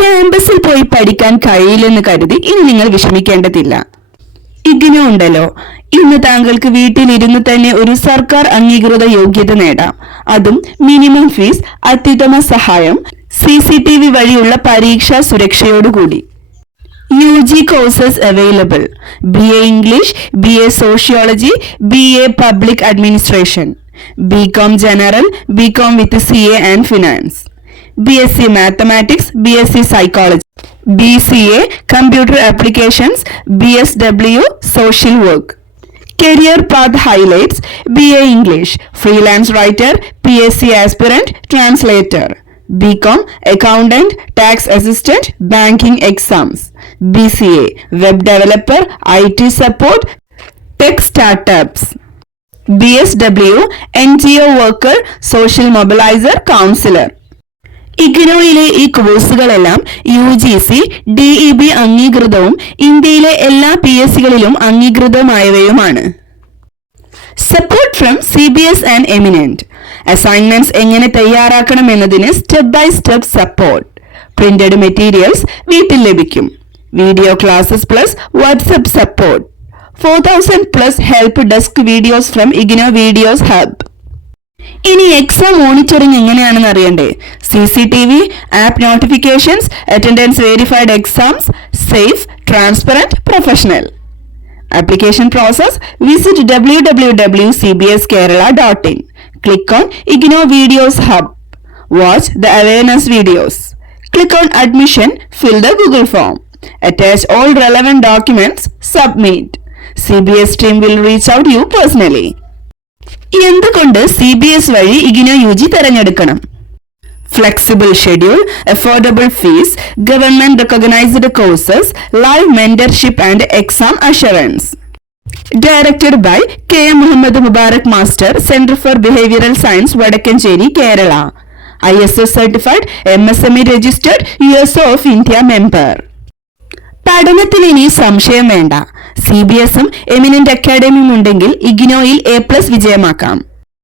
ക്യാമ്പസിൽ പോയി പഠിക്കാൻ കഴിയില്ലെന്ന് കരുതി ഇനി നിങ്ങൾ വിഷമിക്കേണ്ടതില്ല. ഇഗ്നോ ഉണ്ടല്ലോ. ഇന്ന് താങ്കൾക്ക് വീട്ടിലിരുന്ന് തന്നെ ഒരു സർക്കാർ അംഗീകൃത യോഗ്യത നേടാം. അതും മിനിമം ഫീസ് അത്യുത്തമ സഹായം സി സി ടി വി വഴിയുള്ള പരീക്ഷാ സുരക്ഷയോടുകൂടി. U G courses available. B A English B A sociology B A public administration. B com general B com with C A and finance. B S C mathematics B S C psychology B C A computer applications B S W social work career path highlights B A English freelance writer P S C aspirant translator B com accountant tax assistant banking exams B C A web developer I T support tech startups B S W N G O worker social mobiliser counsellor ഇഗ്നോയിലെ ഈ കോഴ്സുകളെല്ലാം U G C DE B അംഗീകൃതവും ഇന്ത്യയിലെ എല്ലാ P S സികളിലും അംഗീകൃതമായവയുമാണ്. Support from C B S and eminent assignments എങ്ങനെ തയ്യാറാക്കണം എന്നതിന് step by step support printed materials വീട്ടിൽ ലഭിക്കും. Video classes plus WhatsApp support four thousand plus help desk videos from IGNOU videos hub ഇനി exam monitoring എങ്ങനെയാണെന്ന് അറിയണ്ടേ? C C T V app notifications attendance verified exams safe transparent professional application process visit W W W C B S Kerala dot in click on IGNOU videos hub watch the awareness videos click on admission fill the Google form attach all relevant documents submit C B S team will reach out you personally. എന്തുകൊണ്ട് C B S വഴി IGNOU U G തെരഞ്ഞെടുക്കണം? Flexible schedule affordable fees government recognised courses live mentorship and exam assurance directed by K M Muhammad Mubarak master centre for behavioural science Vadakkanchery Kerala. I S S certified M S M E registered U S of India member പഠനത്തിൽ ഇനി സംശയം വേണ്ട. C B എസും eminent അക്കാഡമിയും ഉണ്ടെങ്കിൽ ഇഗ്നോയിൽ A plus വിജയമാക്കാം.